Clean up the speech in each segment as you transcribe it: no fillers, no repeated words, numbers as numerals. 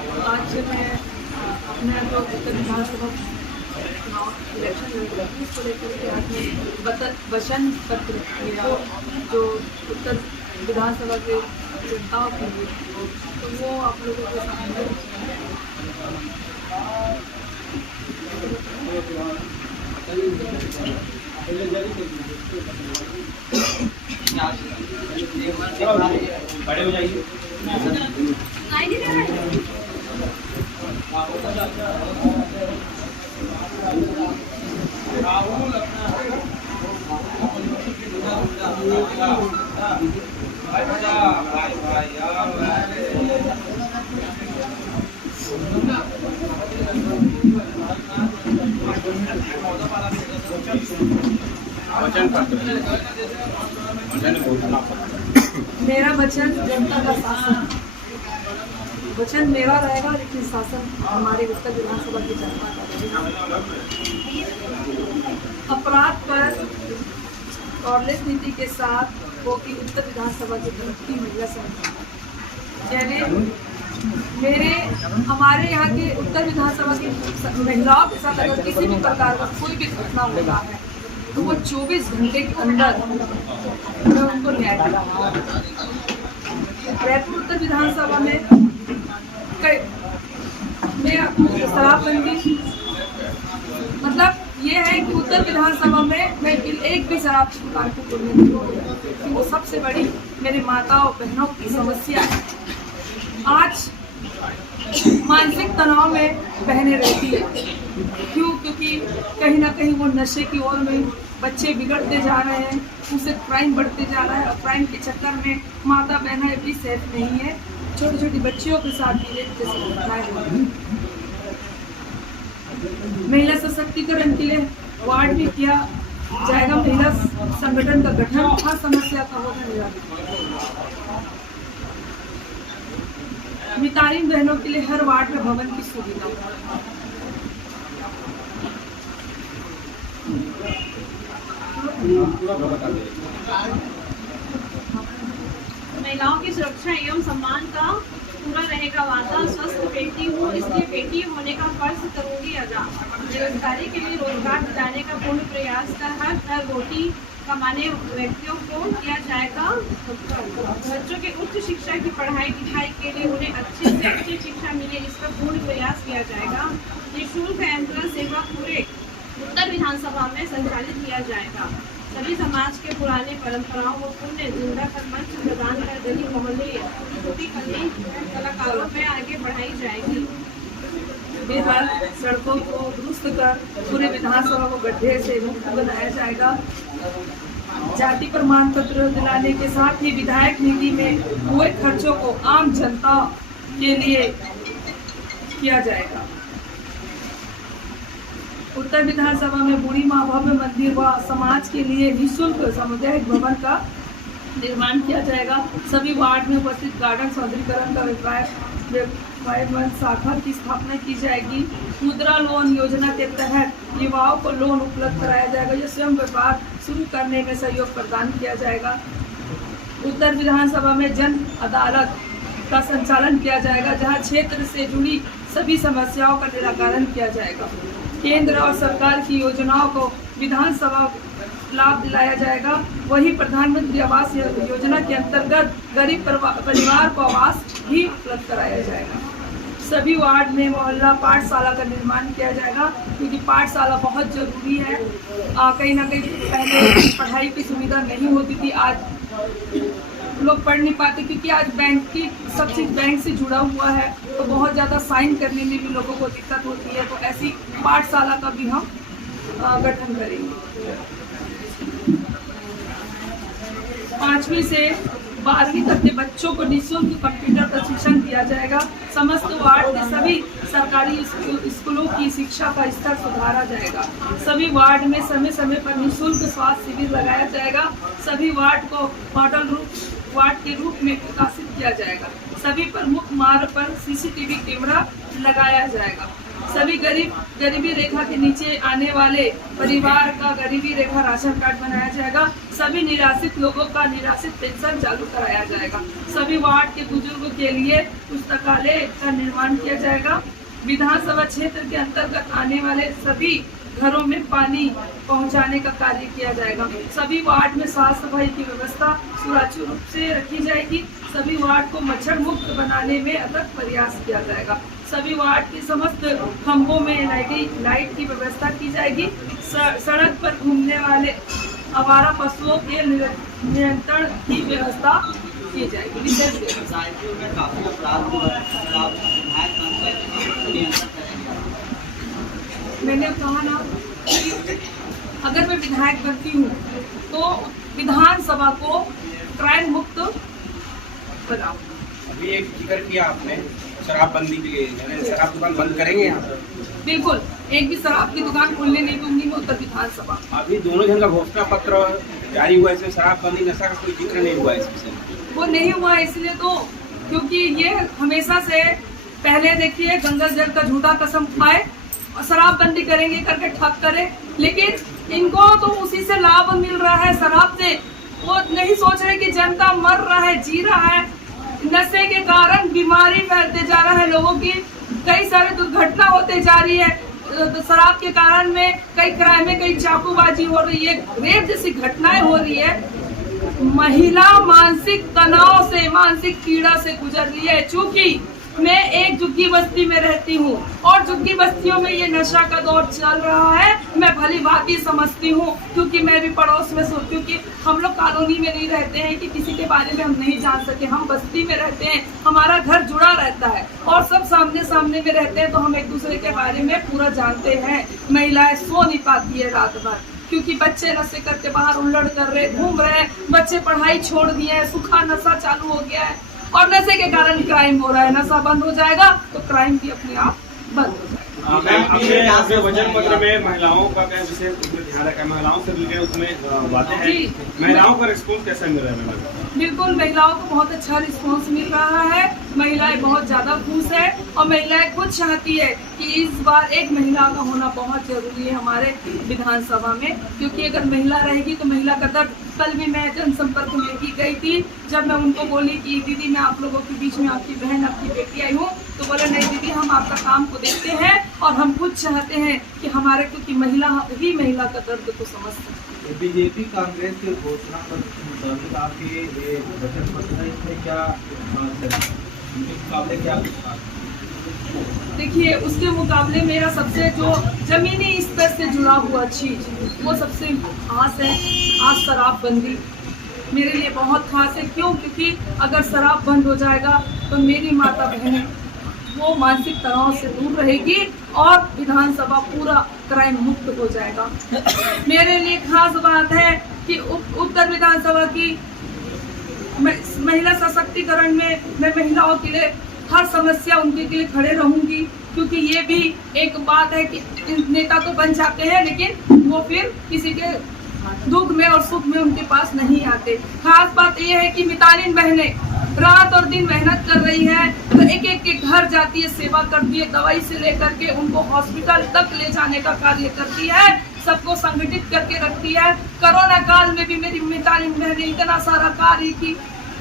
आज मैं अपने जो उत्तर विधानसभा चुनाव इलेक्शन लड़ रही थी, उसको लेकर के आज मैं वचन पत्र मेरा जो उत्तर विधानसभा के जनताओं के लिए, तो वो आप लोगों के सामने बड़े हो जाइए। मेरा वचन जनता का शासन, वचन मेरा रहेगा लेकिन शासन हमारे उत्तर विधानसभा की जनता का रहेगा। अपराध पर लॉलेस नीति के साथ वो कि उत्तर विधानसभा की प्रमुख महिला संगठन हमारे यहाँ के उत्तर विधानसभा की महिलाओं के साथ अगर किसी भी प्रकार का कोई भी घटना होता है तो वो 24 घंटे के अंदर मैं उनको न्याय दिलाऊंगा। रायपुर उत्तर विधानसभा में शराबबंदी, मतलब ये है कि उत्तर विधानसभा में मैं एक भी शराब दुकान को खोलने नहीं दूंगी, कि वो सबसे बड़ी मेरे माताओं बहनों की समस्या है। आज मानसिक तनाव में बहनें रहती है, क्यों? क्योंकि कहीं ना कहीं वो नशे की ओर में बच्चे बिगड़ते जा रहे हैं, उनसे क्राइम बढ़ते जा रहा है और क्राइम के चक्कर में माता बहनें भी सेफ नहीं है। छोटी छोटी बच्चियों के साथ भी जैसे घटनाएं हो रही हैं। महिला सशक्तिकरण के लिए वार्ड में किया जाएगा महिला संगठन का गठन, हर समस्या का होगा निराकरण। मितारिन बहनों के लिए हर वार्ड में भवन की सुविधा। महिलाओं की सुरक्षा एवं सम्मान का पूरा रहेगा वादा। स्वस्थ बेटी हूँ, इसलिए बेटी होने का फर्ज करूंगी अदा। बेरोजगारी के लिए रोजगार दिलाने का पूर्ण प्रयास कर हर रोटी कमाने व्यक्तियों को किया जाएगा। बच्चों के उच्च शिक्षा की पढ़ाई लिखाई के लिए उन्हें अच्छी से अच्छी शिक्षा मिले, इसका पूर्ण प्रयास किया जाएगा। निःशुल्क एम्बुलेंस सेवा पूरे उत्तर विधानसभा में संचालित किया जाएगा। सभी समाज के पुराने परंपराओं को पुण्य जिंदा कर मंच प्रदान कर गली मोहल्ले कलाकारों में आगे बढ़ाई जाएगी। बेहाल सड़कों को दुरुस्त कर पूरे विधानसभा को गड्ढे से मुक्त बनाया जाएगा। जाति प्रमाण पत्र दिलाने के साथ ही विधायक निधि में हुए खर्चों को आम जनता के लिए किया जाएगा। उत्तर विधानसभा में बूढ़ी माँ भव्य मंदिर व समाज के लिए निःशुल्क सामुदायिक भवन का निर्माण किया जाएगा। सभी वार्ड में उपस्थित गार्डन सौंदर्यीकरण का व्यवसाय शाखा की स्थापना की जाएगी। मुद्रा लोन योजना के तहत युवाओं को लोन उपलब्ध कराया जाएगा, जो स्वयं व्यापार शुरू करने में सहयोग प्रदान किया जाएगा। उत्तर विधानसभा में जन अदालत का संचालन किया जाएगा, जहां क्षेत्र से जुड़ी सभी समस्याओं का निराकरण किया जाएगा। केंद्र और सरकार की योजनाओं को विधानसभा लाभ दिलाया जाएगा। वही प्रधानमंत्री आवास योजना के अंतर्गत गरीब परिवार को आवास भी उपलब्ध कराया जाएगा। सभी वार्ड में मोहल्ला पाठशाला का निर्माण किया जाएगा, क्योंकि पाठशाला बहुत जरूरी है। कहीं ना कहीं पहले पढ़ाई की सुविधा नहीं होती थी, आज लोग पढ़ नहीं पाते, क्योंकि आज बैंक की सब चीज़ बैंक से जुड़ा हुआ है, तो बहुत ज़्यादा साइन करने में भी लोगों को दिक्कत होती है। तो ऐसी पाठशाला का भी हम गठन करेंगे। 5वीं से 12वीं तक के बच्चों को निःशुल्क कंप्यूटर प्रशिक्षण दिया जाएगा। समस्त वार्ड के सभी सरकारी स्कूलों की शिक्षा का स्तर सुधारा जाएगा। सभी वार्ड में समय समय पर निःशुल्क स्वास्थ्य शिविर लगाया जाएगा। सभी वार्ड को मॉडल रूप वार्ड के रूप में विकसित किया जाएगा। सभी प्रमुख मार्ग पर सीसीटीवी कैमरा लगाया जाएगा। सभी गरीबी रेखा के नीचे आने वाले परिवार का गरीबी रेखा राशन कार्ड बनाया जाएगा। सभी निराश्रित लोगों का निराश्रित पेंशन चालू कराया जाएगा। सभी वार्ड के बुजुर्गों के लिए पुस्तकालय का निर्माण किया जाएगा। विधानसभा क्षेत्र के अंतर्गत आने वाले सभी घरों में पानी पहुंचाने का कार्य किया जाएगा। सभी वार्ड में साफ सफाई की व्यवस्था सुचारू रूप से रखी जाएगी। सभी वार्ड को मच्छर मुक्त बनाने में अथक प्रयास किया जाएगा। सभी वार्ड के समस्त खंभों में लाइट की व्यवस्था की जाएगी। सड़क पर घूमने वाले आवारा पशुओं के नियंत्रण की व्यवस्था की जाएगी। विशेष व्यवस्था मैंने कहा ना कि अगर मैं विधायक बनती हूँ तो विधानसभा को क्राइम मुक्त बनाऊं। अभी एक जिक्र किया आपने शराबबंदी के लिए, यानी शराब दुकान बंद करेंगे यहाँ पर? बिल्कुल, एक भी शराब की दुकान खोलने नहीं दूंगी मैं उत्तर विधानसभा। अभी दोनों जन का घोषणा पत्र जारी हुआ है, इसमें शराबबंदी नशा का कोई जिक्र नहीं हुआ है इसमें। वो नहीं हुआ इसलिए तो क्योंकि ये हमेशा से पहले देखिए गंगा जल का झूठा कसम खाए और शराबबंदी करेंगे करके ठग करे, लेकिन इनको तो उसी से लाभ मिल रहा है शराब से। वो नहीं सोच रहे कि जनता मर रहा है, जी रहा है। नशे के कारण बीमारी फैलते जा रहा है लोगों की, कई सारे दुर्घटना होते जा रही है। शराब के कारण में कई क्राइम में कई चाकूबाजी हो रही है, रेप जैसी घटनाएं हो रही है। महिला मानसिक तनाव से, मानसिक पीड़ा से गुजर रही है। चूंकि मैं एक झुग्गी बस्ती में रहती हूँ और झुग्गी बस्तियों में ये नशा का दौर चल रहा है, मैं भली भांति समझती हूँ क्योंकि मैं भी पड़ोस में सोचती हूँ कि हम लोग कॉलोनी में नहीं रहते हैं कि किसी के बारे में हम नहीं जान सके। हम बस्ती में रहते हैं, हमारा घर जुड़ा रहता है और सब सामने सामने में रहते हैं, तो हम एक दूसरे के बारे में पूरा जानते हैं। महिलाएं सो नहीं पाती है रात भर क्योंकि बच्चे नशे करके बाहर उल्लड़ कर रहे, घूम रहे हैं। बच्चे पढ़ाई छोड़ दिए हैं, सूखा नशा चालू हो गया है और नशे के कारण क्राइम हो रहा है। नशा बंद हो जाएगा तो क्राइम भी अपने आप बंद हो जाएगा। अपने वचन पत्र में महिलाओं का क्या विशेष उसमें ध्यान रखा है, महिलाओं से मिलकर उसमें बातें हैं, महिलाओं का रिस्पॉन्स कैसा मिल रहा है मैडम? बिल्कुल, महिलाओं को बहुत अच्छा रिस्पांस मिल रहा है। महिलाएं बहुत ज्यादा खुश है और महिलाएं खुद चाहती है कि इस बार एक महिला का होना बहुत जरूरी है हमारे विधानसभा में, क्योंकि अगर महिला रहेगी तो महिला का दर्द। कल भी मैं जनसंपर्क में ही गई थी, जब मैं उनको बोली कि दीदी मैं आप लोगों के बीच में आपकी बहन आपकी बेटी आई हूँ, तो बोले नहीं दीदी हम आपका काम को देखते हैं और हम खुद चाहते हैं कि हमारे, क्योंकि महिला ही महिला का दर्द को समझते हैं। बीजेपी कांग्रेस के घोषणा पत्र के मुताबिक आपके वचन पत्र है, इसमें क्या उनके मुकाबले क्या है? देखिए उसके मुकाबले मेरा सबसे जो जमीनी स्तर से जुड़ा हुआ चीज वो सबसे खास है। आज शराबबंदी मेरे लिए बहुत खास है। क्यों? क्योंकि अगर शराब बंद हो जाएगा तो मेरी माता बहनें वो मानसिक तनाव से दूर रहेगी और विधानसभा पूरा क्राइम मुक्त हो जाएगा। मेरे लिए खास बात है कि उत्तर विधानसभा की महिला सशक्तिकरण में मैं महिलाओं के लिए हर समस्या उनके लिए खड़े रहूंगी, क्योंकि ये भी एक बात है कि नेता तो बन जाते हैं लेकिन वो फिर किसी के दुख में और सुख में उनके पास नहीं आते। खास बात ये है कि मितानिन बहनें रात और दिन मेहनत कर रही है, तो एक एक के घर जाती है, सेवा करती है, दवाई से लेकर के उनको हॉस्पिटल तक ले जाने का कार्य करती है, सबको संगठित करके रखती है। कोरोना काल में भी मेरी मितानिन बहनें इतना सारा कार्य की,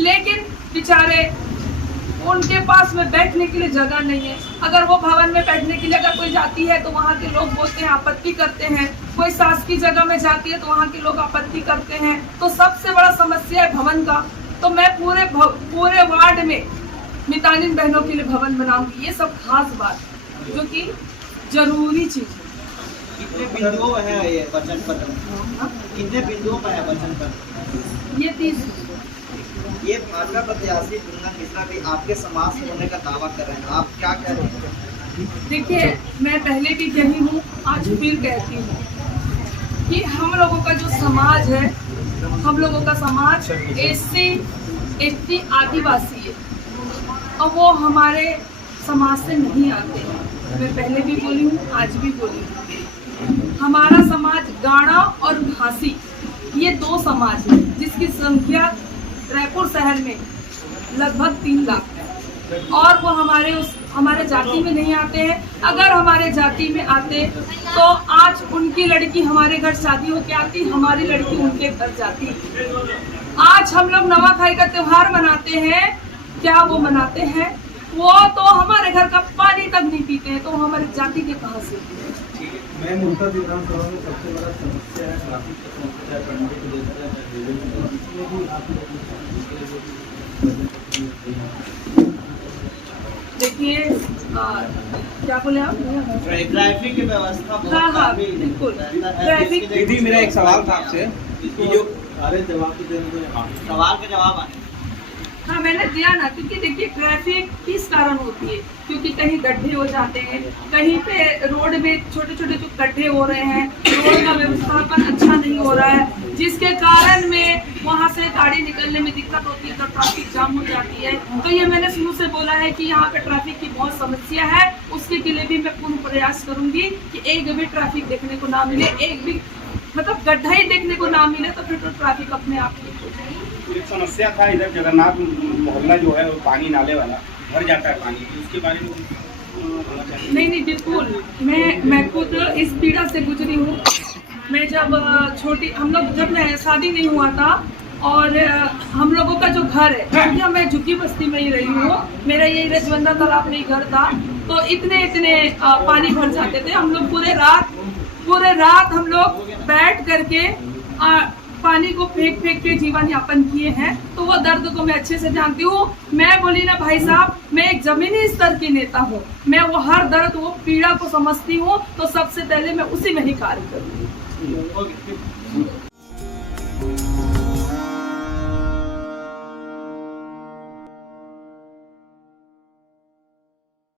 लेकिन बेचारे उनके पास में बैठने के लिए जगह नहीं है। अगर वो भवन में बैठने के लिए अगर कोई जाती है तो वहाँ के लोग बोलते हैं, आपत्ति करते हैं। कोई शासकीय जगह में जाती है तो वहाँ के लोग आपत्ति करते हैं। तो सबसे बड़ा समस्या है भवन का। तो मैं पूरे वार्ड में मितानिन बहनों के लिए भवन बनाऊंगी। ये सब खास बात जो कि जरूरी चीज है। कितने बिंदुओं है ये वचन पत्र? कितने बिंदुओं पर है वचन पत्र? ये 30। ये भाजपा प्रत्याशी कुंदन मिश्रा भी आपके समाज से होने का दावा कर रहे हैं, आप क्या कह रहे हैं? देखिए मैं पहले भी कही हूँ, आज फिर कहती हूँ कि हम लोगों का जो समाज है, हम लोगों का समाज SC ST आदिवासी है और वो हमारे समाज से नहीं आते हैं। मैं पहले भी बोली हूँ, आज भी बोली हूँ। हमारा समाज गाड़ा और घासी, ये 2 समाज है जिसकी संख्या रायपुर शहर में लगभग 3 लाख है, और वो हमारे जाति में नहीं आते हैं। अगर हमारे जाति में आते तो आज उनकी लड़की हमारे घर शादी होके आती, हमारी लड़की उनके घर जाती। आज हम लोग नवाखाई का त्योहार मनाते हैं, क्या वो मनाते हैं? वो तो हमारे घर का पानी तक नहीं पीते हैं, तो हमारी जाति के कहाँ से? मैम, उत्तर विधानसभा में सबसे बड़ा समस्या है ट्रैफिक की समस्या है, पंडित जैसा इसमें भी आप देखिए क्या बोले आप? ट्रैफिक की व्यवस्था हाँ बिल्कुल। ट्रैफिक दीदी, मेरा एक सवाल था आपसे, ये जो सारे जवाब तो देंगे, सवाल का जवाब आने। हाँ मैंने दिया ना, क्योंकि देखिए ट्रैफिक किस कारण होती है? क्योंकि कहीं गड्ढे हो जाते हैं, कहीं पे रोड में छोटे छोटे जो गड्ढे हो रहे हैं, रोड का व्यवस्थापन अच्छा नहीं हो रहा है, जिसके कारण में वहाँ से गाड़ी निकलने में दिक्कत होती है, तो ट्रैफिक जाम हो जाती है। तो ये मैंने शुरू से बोला है कि यहाँ पे ट्रैफिक की बहुत समस्या है, उसके लिए भी मैं पूर्ण प्रयास करूंगी कि एक भी ट्रैफिक देखने को ना मिले, एक भी मतलब गड्ढा ही देखने को ना मिले, तो फिर तो ट्रैफिक अपने आप ठीक हो जाएगी। एक समस्या था इधर जगन्नाथ मोहल्ला जो है, वो पानी नाले वाला भर जाता है पानी, उसके बारे में नहीं बिल्कुल, मैं खुद इस पीड़ा से गुजरी हूँ। मैं जब छोटी, हम लोग जब मैं शादी नहीं हुआ था, और हम लोगों का जो घर है, क्योंकि मैं झुग्गी बस्ती में ही रही हूँ, मेरा यही रजवंदा तालाब में ही घर था, तो इतने पानी भर जाते थे। हम लोग पूरे रात हम लोग बैठ करके पानी को फेंक के जीवन यापन किए हैं, तो वो दर्द को मैं अच्छे से जानती हूँ। मैं बोली ना भाई साहब, मैं एक जमीनी स्तर की नेता हूँ, मैं वो हर दर्द, वो पीड़ा को समझती हूँ, तो सबसे पहले मैं उसी में ही कार्य करूँगी।